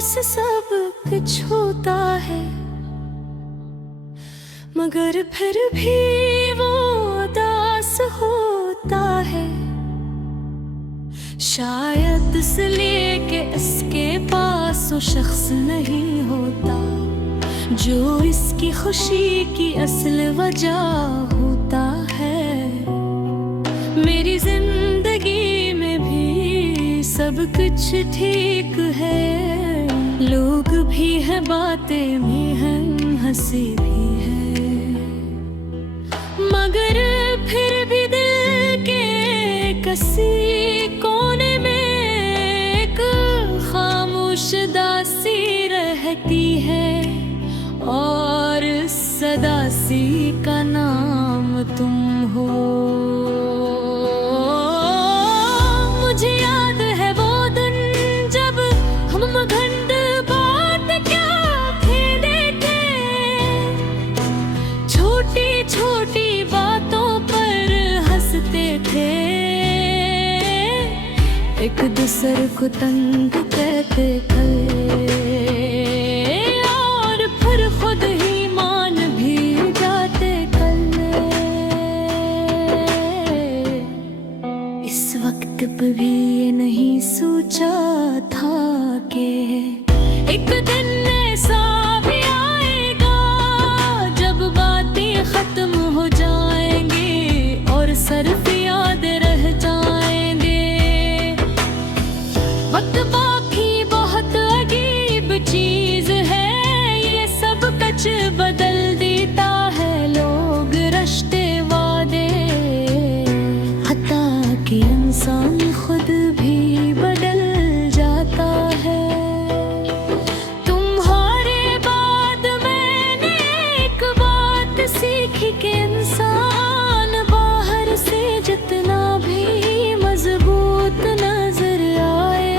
पास सब कुछ होता है, मगर फिर भी वो उदास होता है। शायद इसलिए कि इसके पास वो शख्स नहीं होता जो इसकी खुशी की असल वजह होता है। मेरी जिंदगी में भी सब कुछ ठीक है, लोग भी हैं, बातें भी हैं, हंसी भी है, मगर फिर भी दिल के किसी कोने में एक खामोश दासी रहती है, और सदासी का नाम तुम हो। मुझे याद है वो दिन जब हम घंट बात क्या देते, छोटी छोटी बातों पर हंसते थे, एक दूसरे को तंग कहते थे, और फिर खुद ही मान भी जाते कल। इस वक्त पे भी ये नहीं सोचा था कि एक दिन ऐसा भी आएगा जब बातें खत्म हो जाएंगी और सिर्फ याद रह जाएंगे। वक्त बाकी बहुत अजीब चीज है, ये सब कुछ बदल देता है, लोग रिश्ते वादे, हत्ता कि इंसान खुद भी बदल जाता है। तुम्हारे बाद मैंने एक बात सीखी कि इंसान बाहर से जितना भी मजबूत नजर आए,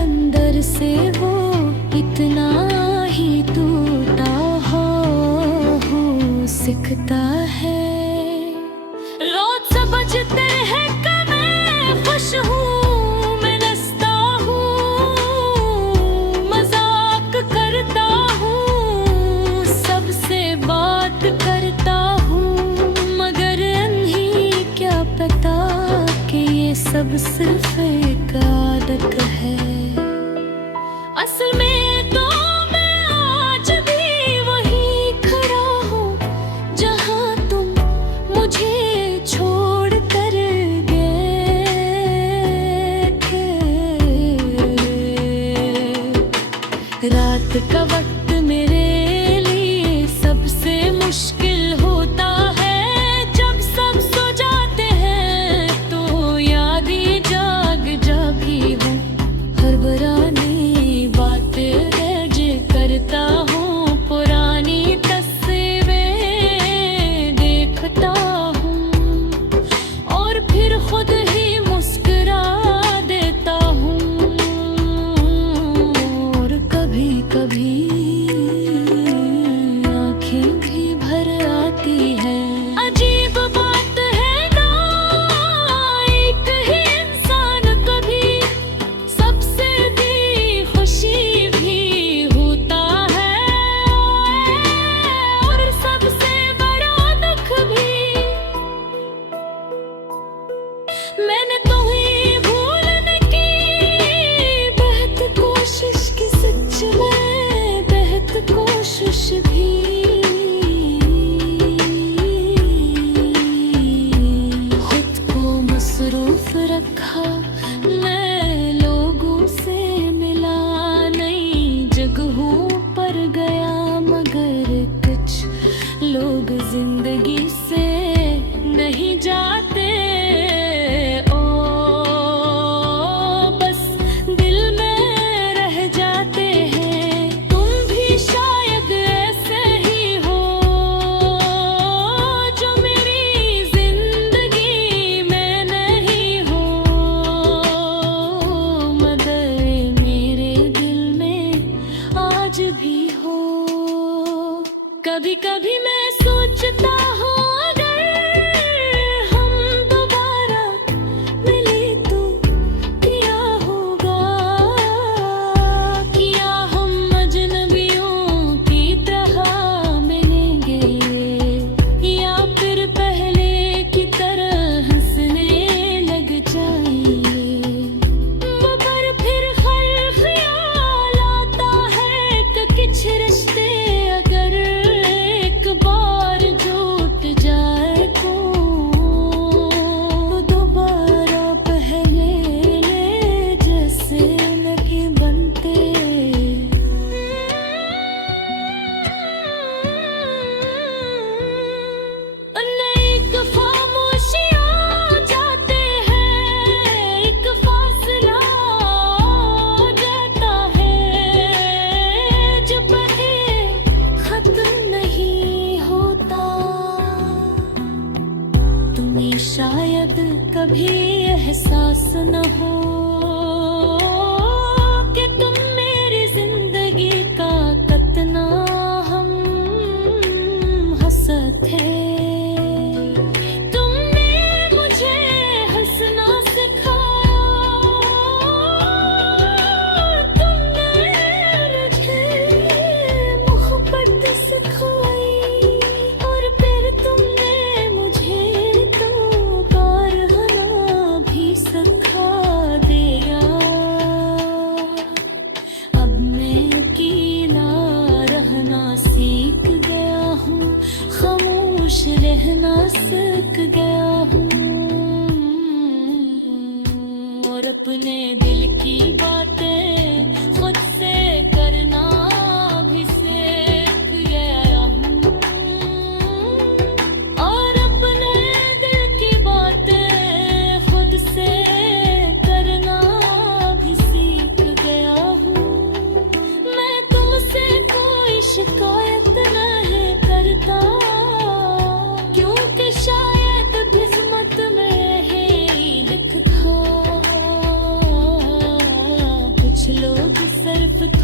अंदर से वो इतना ही टूटा हो सकता है। रोज समझते हैं कि मैं खुश हूँ, मैं नचता हूँ, मजाक करता हूँ, सबसे बात करता हूँ, मगर नहीं क्या पता कि ये सब सिर्फ एक आदत है। असल में तो मैं आज भी वहीं खड़ा हूँ जहाँ तुम मुझे छोड़ कर गए थे। रात का वक्त मेरे लिए सबसे मुश्किल होता है, जब सब सो जाते हैं तो याद ही जाग जागी हूँ, हरबराने करता हूँ, पुरानी तस्वीरें देखता हूँ, और फिर खुद ही मुस्कुरा देता हूँ, और कभी कभी आँखें भी भर आती हैं। अजीब बात है ना, एक ही इंसान कभी सबसे भी खुशी भी होता है, और सबसे बड़ा दुख भी। मैंने तुम्हें भूलने की बेहद कोशिश की, सच में बेहद कोशिश भी, खुद को मसरूफ रखा, मैं लोगों से मिला, नई जगहों पर गया, मगर कुछ लोग जिंदगी से नहीं जाते। ओ बस दिल में रह जाते हैं। तुम भी शायद ऐसे ही हो जो मेरी जिंदगी में नहीं हो, मगर मेरे दिल में आज भी हो। कभी कभी मैं सोचता हूँ अगर हम दोबारा मिले तो किया होगा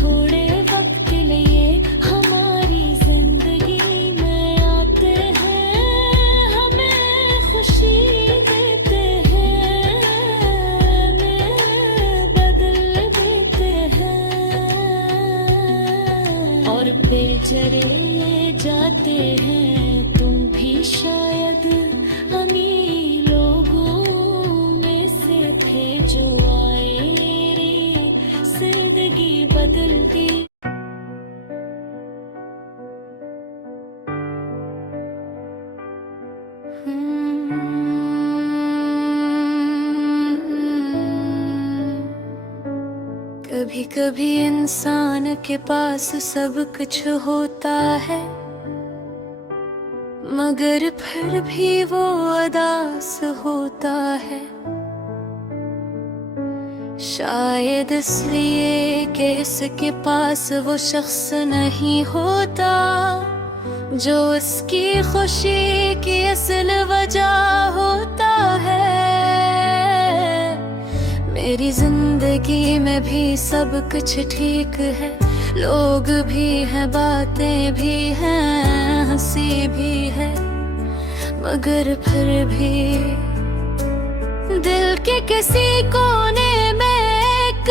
थोड़े वक्त के लिए हमारी जिंदगी में आते हैं, हमें खुशी देते हैं, हमें बदल देते हैं और फिर चले जाते हैं। तुम भी शायद अमीर लोगों में से थे जो आए रे जिंदगी बदल दी। कभी कभी इंसान के पास सब कुछ होता है, मगर फिर भी वो उदास होता है। शायद इसलिए कि इसके पास वो शख्स नहीं होता जो उसकी खुशी की असल वजह होता है। मेरी जिंदगी में भी सब कुछ ठीक है, लोग भी हैं, बातें भी हैं, हंसी भी है, मगर फिर भी दिल के किसी कोने में एक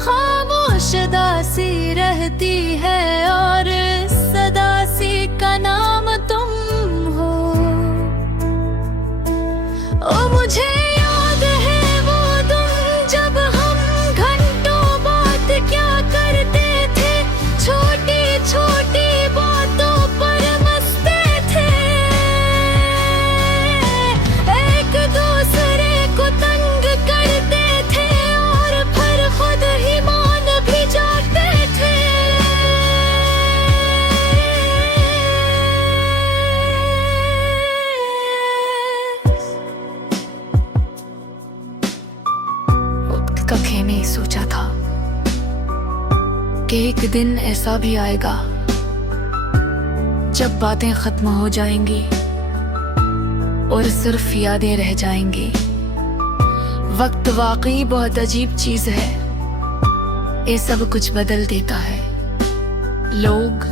खामोश उदासी रहती है और इस उदासी का नाम तुम हो। ओ मुझे याद है वो दिन जब हम घंटों बात क्या करते थे, छोटी छोटी बातों पर मस्ते थे, एक दूसरे को तंग करते थे और फिर खुद ही मान भी जाते थे। वक्त का नहीं सोचा था कि एक दिन ऐसा भी आएगा जब बातें खत्म हो जाएंगी और सिर्फ यादें रह जाएंगी। वक्त वाकई बहुत अजीब चीज है, ये सब कुछ बदल देता है। लोग,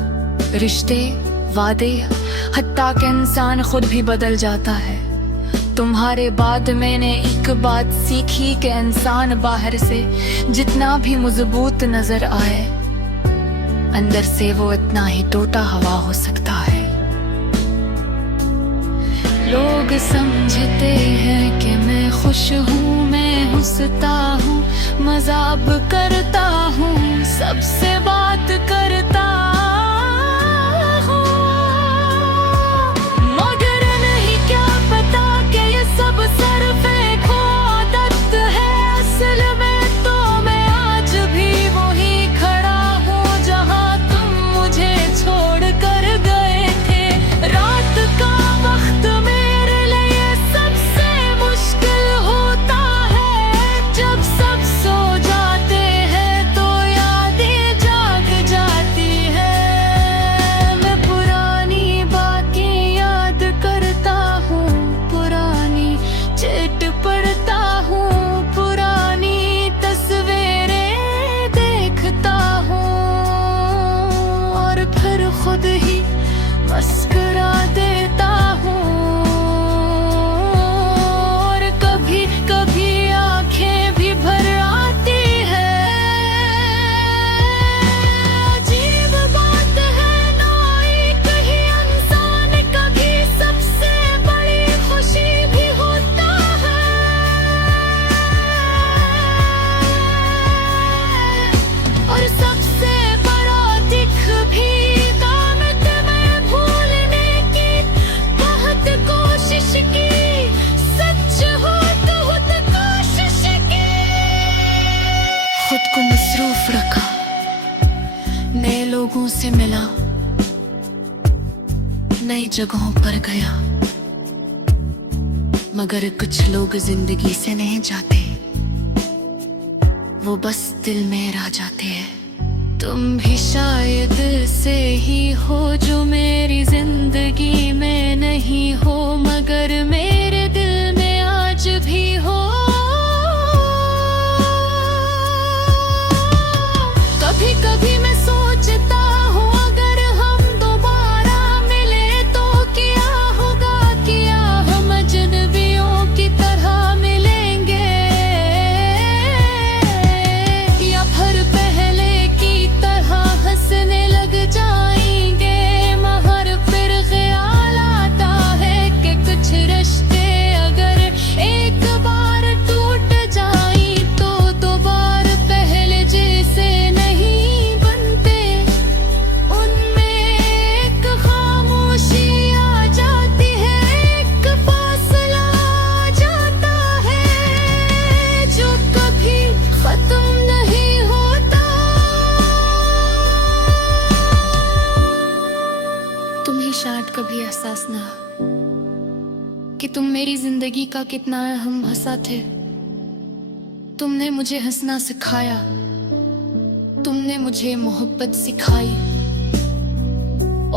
रिश्ते, वादे, हत्ता कि इंसान खुद भी बदल जाता है। तुम्हारे बाद मैंने एक बात सीखी कि इंसान बाहर से जितना भी मजबूत नजर आए, अंदर से वो इतना ही टूटा हुआ हो सकता है। लोग समझते हैं कि मैं खुश हूँ, मैं हंसता हूँ, मजाक करता हूँ, सबसे बात करता हूँ, मगर नहीं क्या पता कि ये सब सिर्फ एक आदत है। असल में तो मैं आज भी वहीं खड़ा हूँ जहाँ तुम मुझे छोड़ कर गए थे। रात का वक्त मेरे लिए सबसे मुश्किल होता है, जब सब सो जाते हैं तो यादें जाग जाती है। मैं पुरानी बातें याद करता हूँ, पुरानी चिट पढ़ता हूँ, पुरानी तस्वीरें देखता हूँ और फिर खुद ही मुस्कुरा देता हूँ। और कभी कभी आंखें भी भर आती है। अजीब बात है ना, एक ही इंसान कभी सबसे बड़ी खुशी भी होता है और सबसे बड़ा दिख भी। दामत में भूलने की बहुत कोशिश की, सच हो तो खुद कोशिश की। खुद को मसरूफ रखा, नए लोगों से मिला, नई जगहों पर गया, मगर कुछ लोग जिंदगी से नहीं जाते, वो बस दिल में रह जाते हैं। तुम भी शायद से ही हो जो मेरी जिंदगी में नहीं हो, मगर मेरे दिल में आज भी हो। कभी कभी मैं सोचता हूँ अगर हम दोबारा मिले तो क्या होगा, क्या हम अजनबियों की तरह मिलेंगे या फिर पहले की तरह हंसने लग जाएंगे। मगर फिर ख्याल आता है कि कुछ रिश्ते अगर एक बार टूट जाए तो दोबारा पहले जैसे नहीं बनते। उनमें एक खामोशी आ जाती है, एक फासला आ जाता है जो कभी खत्म नहीं होता। तुम्हें शायद कभी एहसास ना कि तुम मेरी जिंदगी का कितना अहम हिस्सा थे। तुमने मुझे हंसना सिखाया, तुमने मुझे मोहब्बत सिखाई,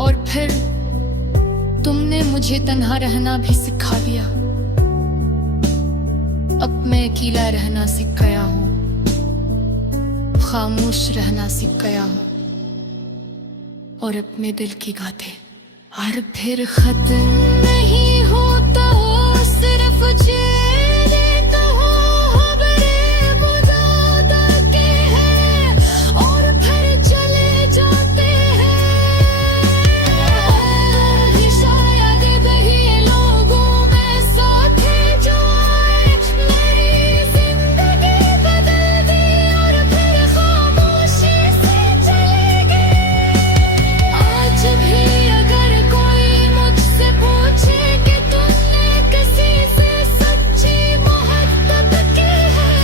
और फिर तुमने मुझे तन्हा रहना भी सिखा दिया। अब मैं अकेला रहना सीख गया हूँ, खामोश रहना सीख गया हूँ, और अपने दिल की गाते। और फिर खत्म नहीं होता, सिर्फ चेहरे तो खबरें बुझाता के हैं और फिर चले जाते हैं। शायद वही लोगों में साथ जो आए मेरी जिंदगी बदल दी और फिर खामोशी से चले गए। आज भी अगर कोई मुझसे पूछे कि तुमने किसी से सच्ची मोहब्बत की है,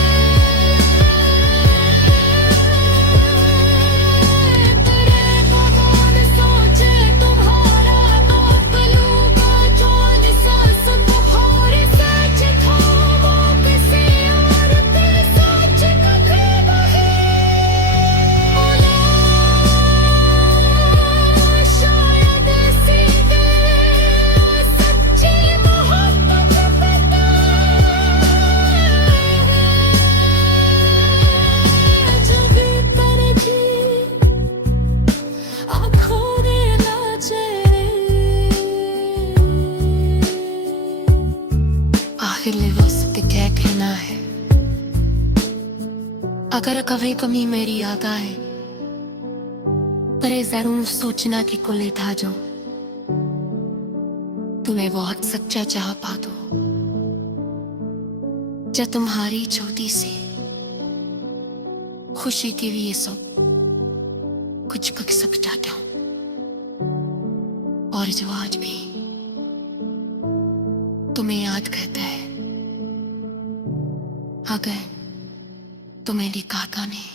तेरे भगवान सोचे तुम्हारा तो पलूगा जान सांस तुम्हारी सच था वो किसी और पे सोच कभी नहीं बोला। शायद सीधे सच्ची मोहब्बत पता जो भीतर जी आँखों ने नाचे। आखिर लिबास क्या कहना है, अगर कभी कमी मेरी याद आए पर जरूर सोचना कि कुल था जो तुम्हें बहुत सच्चा चाह पा दो। जब तुम्हारी छोटी सी खुशी की भी ये सब कुछ कर सक जाता हूँ, और जो आज भी तुम्हें याद करता है अगर तुम्हें लिखा था नहीं।